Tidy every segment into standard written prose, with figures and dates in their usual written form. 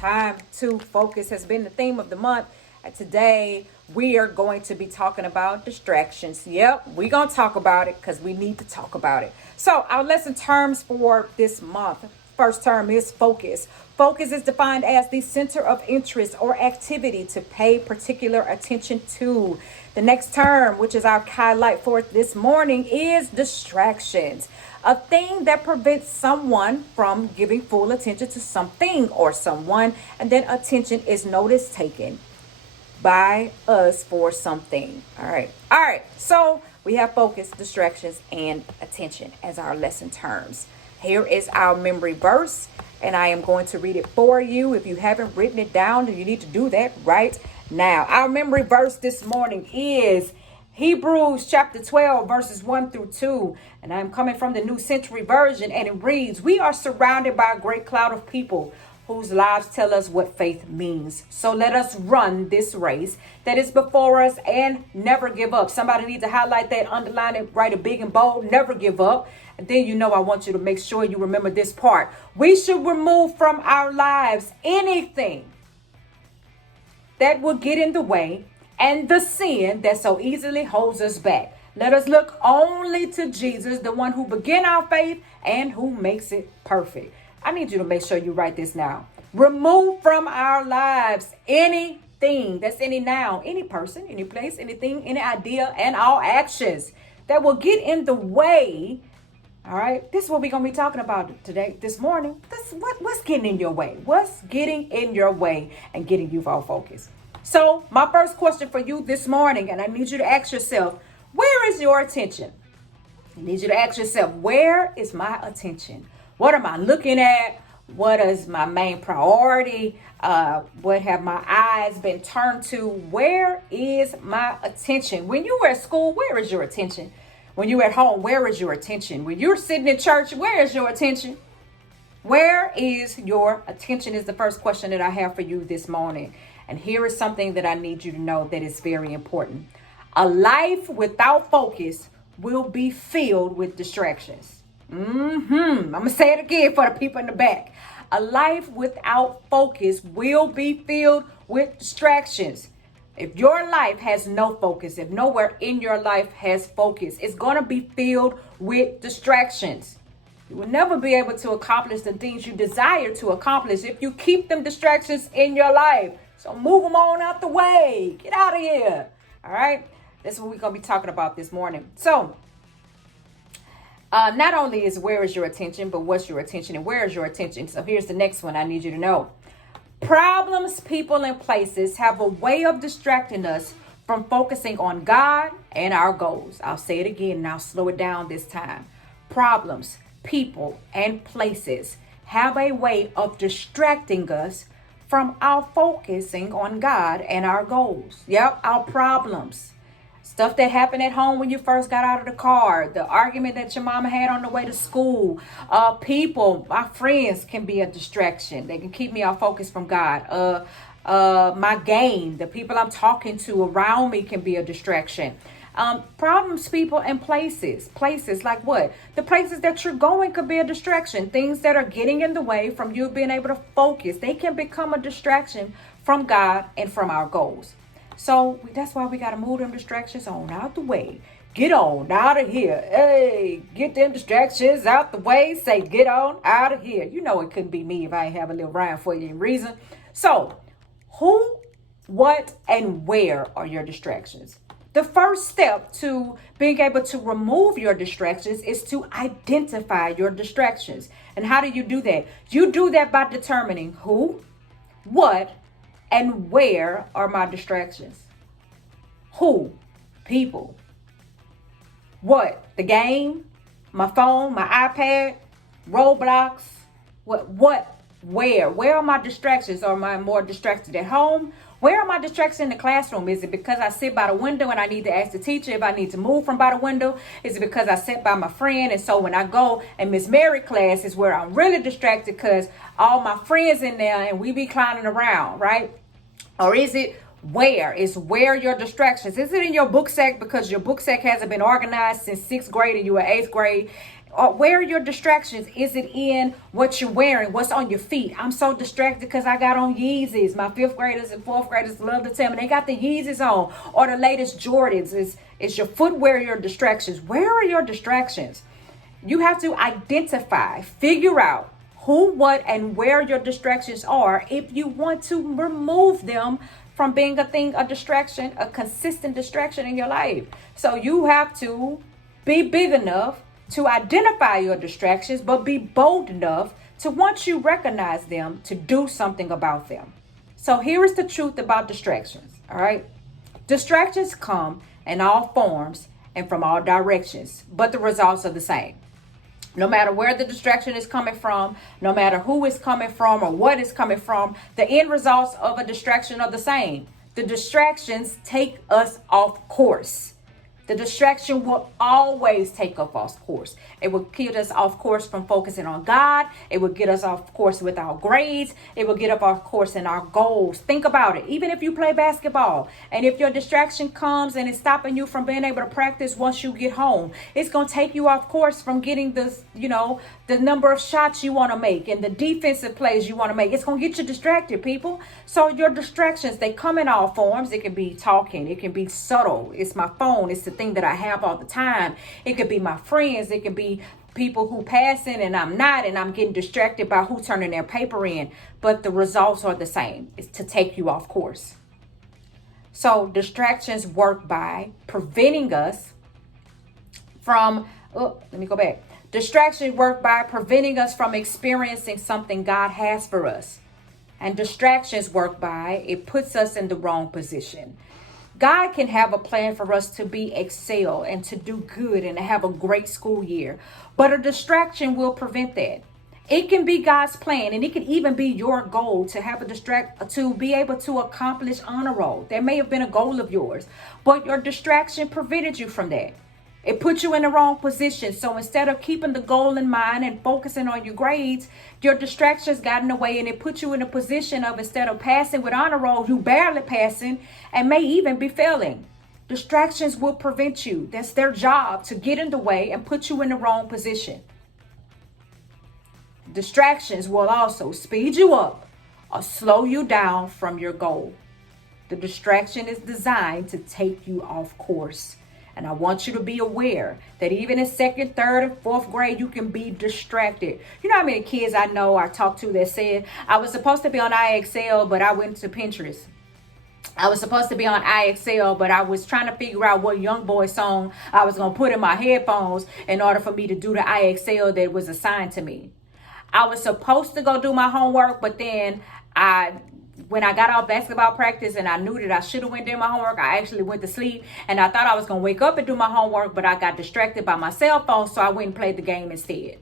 Time to focus has been the theme of the month. And today we are going to be talking about distractions. Yep, we're going to talk about it because we need to talk about it. So, our lesson terms for this month. First term is focus. Focus is defined as the center of interest or activity to pay particular attention to. The next term, which is our highlight for this morning, is distractions. A thing that prevents someone from giving full attention to something or someone, and then attention is notice taken by us for something. All right. So we have focus, distractions, and attention as our lesson terms. Here is our memory verse, and I am going to read it for you. If you haven't written it down, then you need to do that right now. Our memory verse this morning is Hebrews chapter 12, verses 1 through 2. And I'm coming from the New Century Version, and it reads, "We are surrounded by a great cloud of people whose lives tell us what faith means. So let us run this race that is before us and never give up." Somebody needs to highlight that, underline it, write it big and bold, never give up. And then I want you to make sure you remember this part. We should remove from our lives anything that will get in the way and the sin that so easily holds us back. Let us look only to Jesus, the one who began our faith and who makes it perfect. I need you to make sure you write this now. Remove from our lives anything, that's any noun, any person, any place, anything, any idea, and all actions that will get in the way. All right, this is what we're going to be talking about today, this morning. What's getting in your way? What's getting in your way and getting you off focus? So my first question for you this morning, and I need you to ask yourself, where is your attention? I need you to ask yourself, where is my attention? What am I looking at? What is my main priority? What have my eyes been turned to? Where is my attention? When you were at school, where is your attention? When you're at home, where is your attention? When you're sitting in church, where is your attention? Where is your attention is the first question that I have for you this morning. And here is something that I need you to know that is very important. A life without focus will be filled with distractions. I'm going to say it again for the people in the back. A life without focus will be filled with distractions. If your life has no focus, if nowhere in your life has focus, it's going to be filled with distractions. You will never be able to accomplish the things you desire to accomplish if you keep them distractions in your life. So move them on out the way. Get out of here. All right. That's what we're going to be talking about this morning. So not only is where is your attention, but what's your attention and where is your attention? So here's the next one I need you to know. Problems, people, and places have a way of distracting us from focusing on God and our goals. I'll say it again and I'll slow it down this time. Problems, people, and places have a way of distracting us from our focusing on God and our goals. Yep, our problems. Stuff that happened at home when you first got out of the car, the argument that your mama had on the way to school, people, my friends can be a distraction. They can keep me off focus from God. My game, the people I'm talking to around me can be a distraction. Problems, people, and places. Places like what? The places that you're going could be a distraction. Things that are getting in the way from you being able to focus. They can become a distraction from God and from our goals. So that's why we got to move them distractions on out the way. Get on out of here. Hey, get them distractions out the way. Say, get on out of here. You know it couldn't be me if I ain't have a little rhyme for you in reason. So who, what, and where are your distractions? The first step to being able to remove your distractions is to identify your distractions. And how do you do that? You do that by determining who, what, and where are my distractions? Who? People. What? The game? My phone? My iPad? Roblox? What? Where? Where are my distractions? Or am I more distracted at home? Where are my distractions in the classroom? Is it because I sit by the window and I need to ask the teacher if I need to move from by the window? Is it because I sit by my friend and so when I go in Miss Mary class is where I'm really distracted because all my friends in there and we be clowning around, right? Or is it where? It's where your distractions. Is it in your book sack because your book sack hasn't been organized since 6th grade and you were 8th grade Or where are your distractions? Is it in what you're wearing? What's on your feet? I'm so distracted because I got on Yeezys. My fifth graders and fourth graders love to tell me they got the Yeezys on, or the latest Jordans. Is your footwear your distractions? Where are your distractions? You have to identify, figure out who, what, and where your distractions are if you want to remove them from being a distraction, a consistent distraction in your life. So you have to be big enough to identify your distractions, but be bold enough to, once you recognize them, to do something about them. So here is the truth about distractions, all right? Distractions come in all forms and from all directions, but the results are the same. No matter where the distraction is coming from, no matter who is coming from or what is coming from, the end results of a distraction are the same. The distractions take us off course. The distraction will always take us off course. It will get us off course from focusing on God. It will get us off course with our grades. It will get us off course in our goals. Think about it. Even if you play basketball and if your distraction comes and it's stopping you from being able to practice once you get home, it's going to take you off course from getting the number of shots you want to make and the defensive plays you want to make. It's going to get you distracted, people. So your distractions, they come in all forms. It can be talking. It can be subtle. It's my phone. It's the thing that I have all the time. It could be my friends. It could be people who passing and I'm not, and I'm getting distracted by who turning their paper in. But the results are the same. It's to take you off course. So distractions work by preventing us from, Distractions work by preventing us from experiencing something God has for us. And distractions work by, it puts us in the wrong position. God can have a plan for us to excel and to do good and to have a great school year. But a distraction will prevent that. It can be God's plan, and it can even be your goal to have to be able to accomplish honor roll. That may have been a goal of yours, but your distraction prevented you from that. It put you in the wrong position. So instead of keeping the goal in mind and focusing on your grades, your distractions got in the way, and it put you in a position of, instead of passing with honor roll, you barely passing and may even be failing. Distractions will prevent you. That's their job, to get in the way and put you in the wrong position. Distractions will also speed you up or slow you down from your goal. The distraction is designed to take you off course. And I want you to be aware that even in second, third, and fourth grade, you can be distracted. You know how many kids I know I talked to that said, I was supposed to be on IXL, but I went to Pinterest. I was supposed to be on IXL, but I was trying to figure out what Young Boy song I was going to put in my headphones in order for me to do the IXL that was assigned to me. I was supposed to go do my homework, but then when I got off basketball practice and I knew that I should have went do my homework, I actually went to sleep, and I thought I was going to wake up and do my homework, but I got distracted by my cell phone, so I went and played the game instead.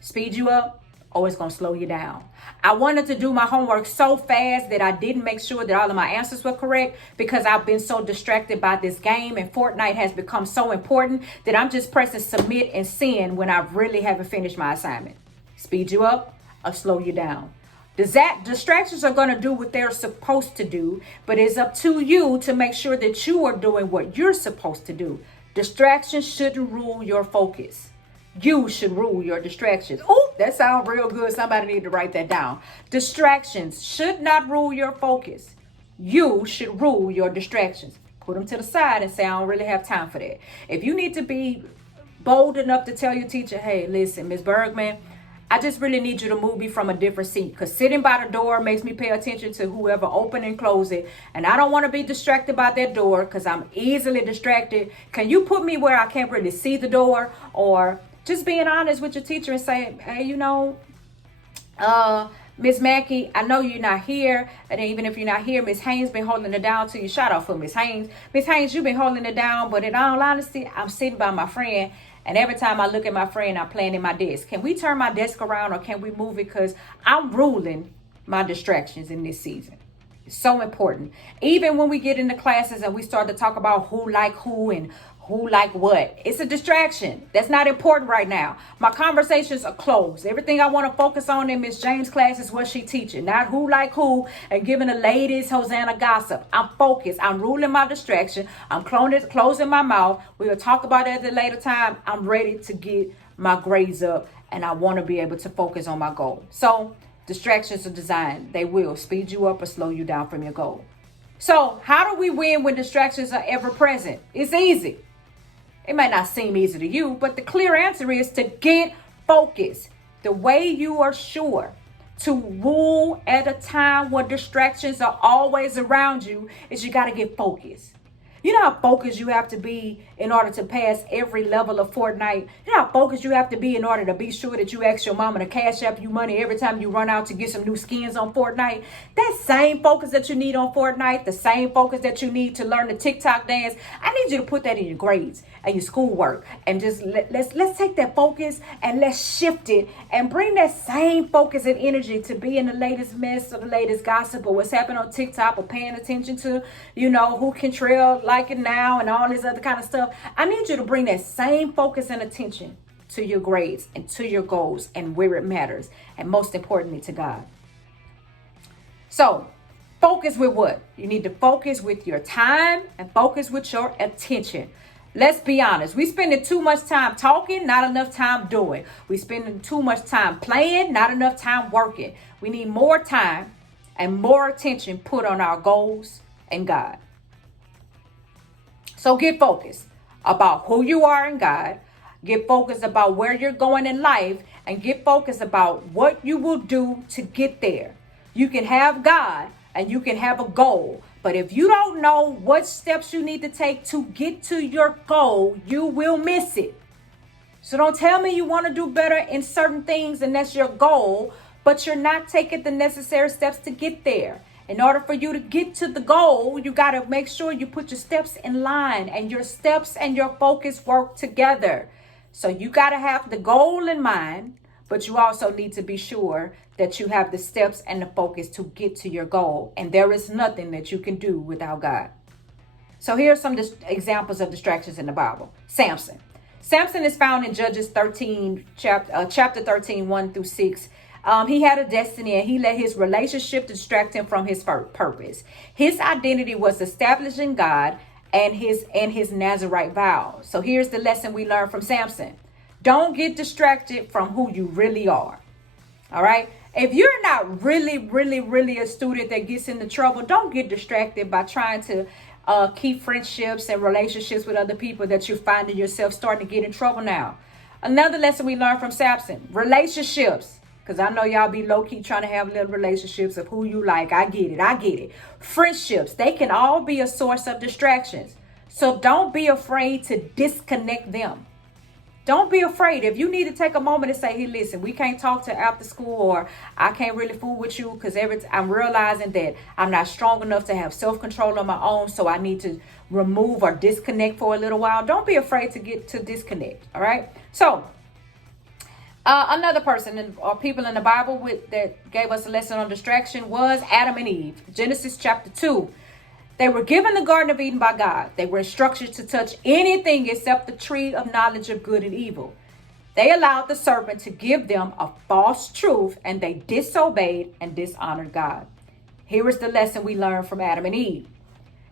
Speed you up, or it's going to slow you down. I wanted to do my homework so fast that I didn't make sure that all of my answers were correct because I've been so distracted by this game, and Fortnite has become so important that I'm just pressing submit and send when I really haven't finished my assignment. Speed you up or slow you down. Distractions are going to do what they're supposed to do, but it's up to you to make sure that you are doing what you're supposed to do. Distractions shouldn't rule your focus. You should rule your distractions. Oh, that sounds real good. Somebody need to write that down. Distractions should not rule your focus. You should rule your distractions. Put them to the side and say, I don't really have time for that. If you need to be bold enough to tell your teacher, hey, listen, Miss Bergman, I just really need you to move me from a different seat, because sitting by the door makes me pay attention to whoever open and close it. And I don't want to be distracted by that door because I'm easily distracted. Can you put me where I can't really see the door? Or just being honest with your teacher and say, hey, Miss Mackey, I know you're not here. And even if you're not here, Miss Haynes been holding it down till you shout out for Miss Haynes. Miss Haynes, you've been holding it down. But in all honesty, I'm sitting by my friend. And every time I look at my friend, I'm playing in my desk. Can we turn my desk around, or can we move it? Because I'm ruling my distractions in this season. It's so important. Even when we get into classes and we start to talk about who like who and Who like what? It's a distraction. That's not important right now. My conversations are closed. Everything I want to focus on in Miss James' class is what she teaching, not who like who and giving the ladies Hosanna gossip. I'm focused. I'm ruling my distraction. I'm closing my mouth. We will talk about it at a later time. I'm ready to get my grades up, and I want to be able to focus on my goal. So distractions are designed. They will speed you up or slow you down from your goal. So how do we win when distractions are ever present? It's easy. It might not seem easy to you, but the clear answer is to get focused. The way you are sure to rule at a time where distractions are always around you is you got to get focused. You know how focused you have to be in order to pass every level of Fortnite? You know how focused you have to be in order to be sure that you ask your mama to cash app you money every time you run out to get some new skins on Fortnite? That same focus that you need on Fortnite, the same focus that you need to learn the TikTok dance, I need you to put that in your grades and your schoolwork. And just let's take that focus and let's shift it and bring that same focus and energy to be in the latest mess or the latest gossip or what's happening on TikTok or paying attention to, who can trail like it now and all this other kind of stuff. I need you to bring that same focus and attention to your grades and to your goals and where it matters. And most importantly, to God. So focus with what? You need to focus with your time and focus with your attention. Let's be honest. We spending too much time talking, not enough time doing. We spending too much time playing, not enough time working. We need more time and more attention put on our goals and God. So get focused about who you are in God. Get focused about where you're going in life and get focused about what you will do to get there. You can have God and you can have a goal. But if you don't know what steps you need to take to get to your goal, you will miss it. So don't tell me you want to do better in certain things and that's your goal, but you're not taking the necessary steps to get there. In order for you to get to the goal, you got to make sure you put your steps in line and your steps and your focus work together. So you got to have the goal in mind, but you also need to be sure that you have the steps and the focus to get to your goal. And there is nothing that you can do without God. So here are some examples of distractions in the Bible. Samson. Samson is found in Judges 13, chapter 13, 1 through 6. He had a destiny and he let his relationship distract him from his purpose. His identity was establishing God and his Nazirite vow. So here's the lesson we learned from Samson. Don't get distracted from who you really are. All right. If you're not really a student that gets into trouble, don't get distracted by trying to keep friendships and relationships with other people that you're finding yourself starting to get in trouble now. Another lesson we learned from Samson, relationships. Because I know y'all be low-key trying to have little relationships of who you like. I get it. Friendships, they can all be a source of distractions. So don't be afraid to disconnect them. Don't be afraid. If you need to take a moment to say, hey, listen, we can't talk to after school, or I can't really fool with you because I'm realizing that I'm not strong enough to have self-control on my own. So I need to remove or disconnect for a little while. Don't be afraid to disconnect. All right. So another person or people in the Bible that gave us a lesson on distraction was Adam and Eve. Genesis chapter 2. They were given the Garden of Eden by God. They were instructed to touch anything except the tree of knowledge of good and evil. They allowed the serpent to give them a false truth, and they disobeyed and dishonored God. Here is the lesson we learned from Adam and Eve.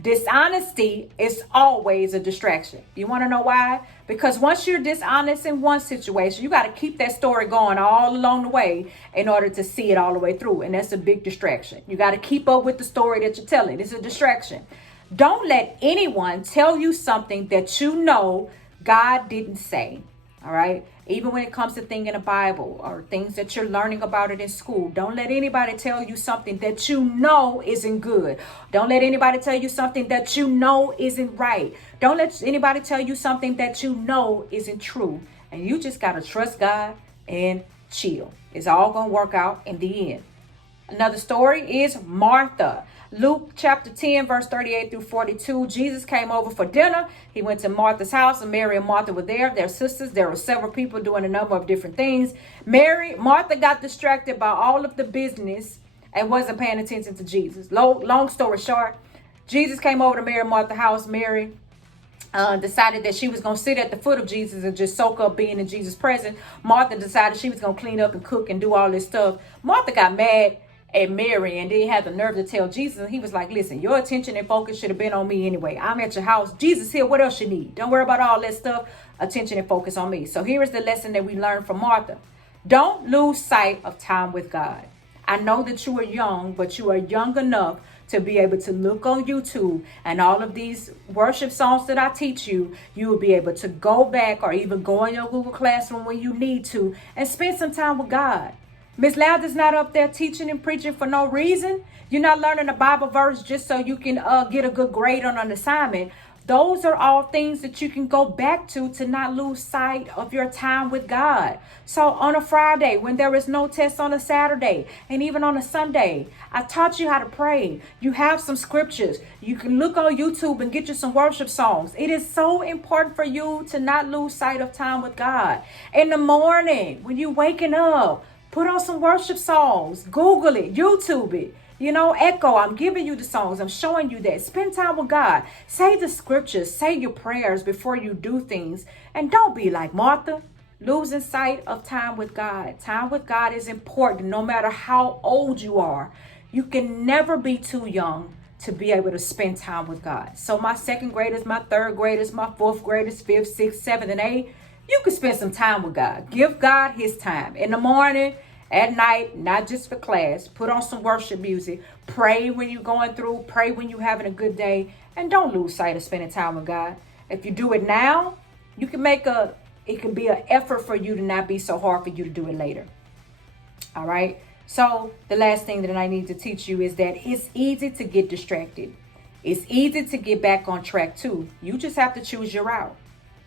Dishonesty is always a distraction. You want to know why? Because once you're dishonest in one situation, you got to keep that story going all along the way in order to see it all the way through. And that's a big distraction. You got to keep up with the story that you're telling. It's a distraction. Don't let anyone tell you something that you know God didn't say. All right. Even when it comes to things in the Bible or things that you're learning about it in school, don't let anybody tell you something that you know isn't good. Don't let anybody tell you something that you know isn't right. Don't let anybody tell you something that you know isn't true. And you just got to trust God and chill. It's all going to work out in the end. Another story is Martha. Luke chapter 10, verse 38 through 42. Jesus came over for dinner. He went to Martha's house, and Mary and Martha were there. They're sisters. There were several people doing a number of different things. Martha got distracted by all of the business and wasn't paying attention to Jesus. Long story short, Jesus came over to Mary and Martha's house. Mary decided that she was going to sit at the foot of Jesus and just soak up being in Jesus' presence. Martha decided she was going to clean up and cook and do all this stuff. Martha got mad at Mary and then had the nerve to tell Jesus. And he was like, listen, your attention and focus should have been on me anyway. I'm at your house. Jesus here. What else you need? Don't worry about all that stuff. Attention and focus on me. So here is the lesson that we learned from Martha. Don't lose sight of time with God. I know that you are young, but you are young enough to be able to look on YouTube and all of these worship songs that I teach you. You will be able to go back or even go in your Google Classroom when you need to and spend some time with God. Miss Loud is not up there teaching and preaching for no reason. You're not learning a Bible verse just so you can get a good grade on an assignment. Those are all things that you can go back to not lose sight of your time with God. So on a Friday, when there is no test on a Saturday, and even on a Sunday, I taught you how to pray. You have some scriptures. You can look on YouTube and get you some worship songs. It is so important for you to not lose sight of time with God. In the morning, when you're waking up, put on some worship songs. Google it, YouTube it. Echo, I'm giving you the songs. I'm showing you that. Spend time with God. Say the scriptures. Say your prayers before you do things. And don't be like Martha, losing sight of time with God. Time with God is important no matter how old you are. You can never be too young to be able to spend time with God. So my second graders, my third graders, my fourth graders, fifth, sixth, seventh, and eighth, you can spend some time with God. Give God his time. In the morning, at night, not just for class. Put on some worship music. Pray when you're going through. Pray when you're having a good day. And don't lose sight of spending time with God. If you do it now, it can be an effort for you to not be so hard for you to do it later. All right. So the last thing that I need to teach you is that it's easy to get distracted. It's easy to get back on track too. You just have to choose your route.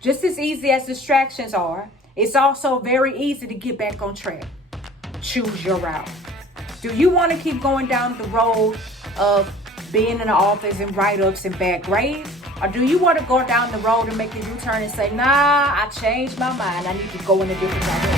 Just as easy as distractions are, it's also very easy to get back on track. Choose your route. Do you want to keep going down the road of being in the office and write-ups and bad grades? Or do you want to go down the road and make a U-turn and say, nah, I changed my mind. I need to go in a different direction?